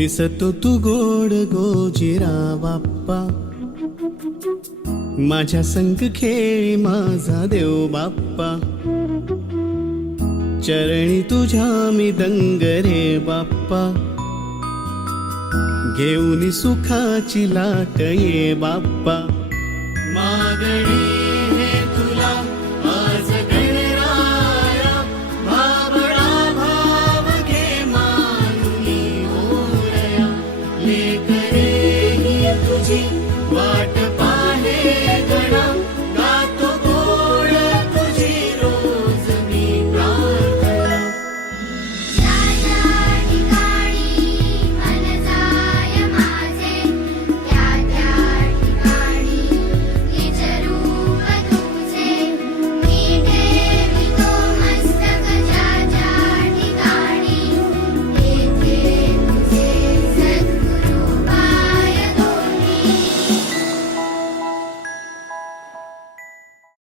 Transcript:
दिसतो तू गोड गोजिरा बाप्पा, माझ्या संग खेळी माझा देव बाप्पा, चरणी तुझ्या मी दंग रे बाप्पा, घेऊन सुखाची लाट ये बाप्पा, मागणी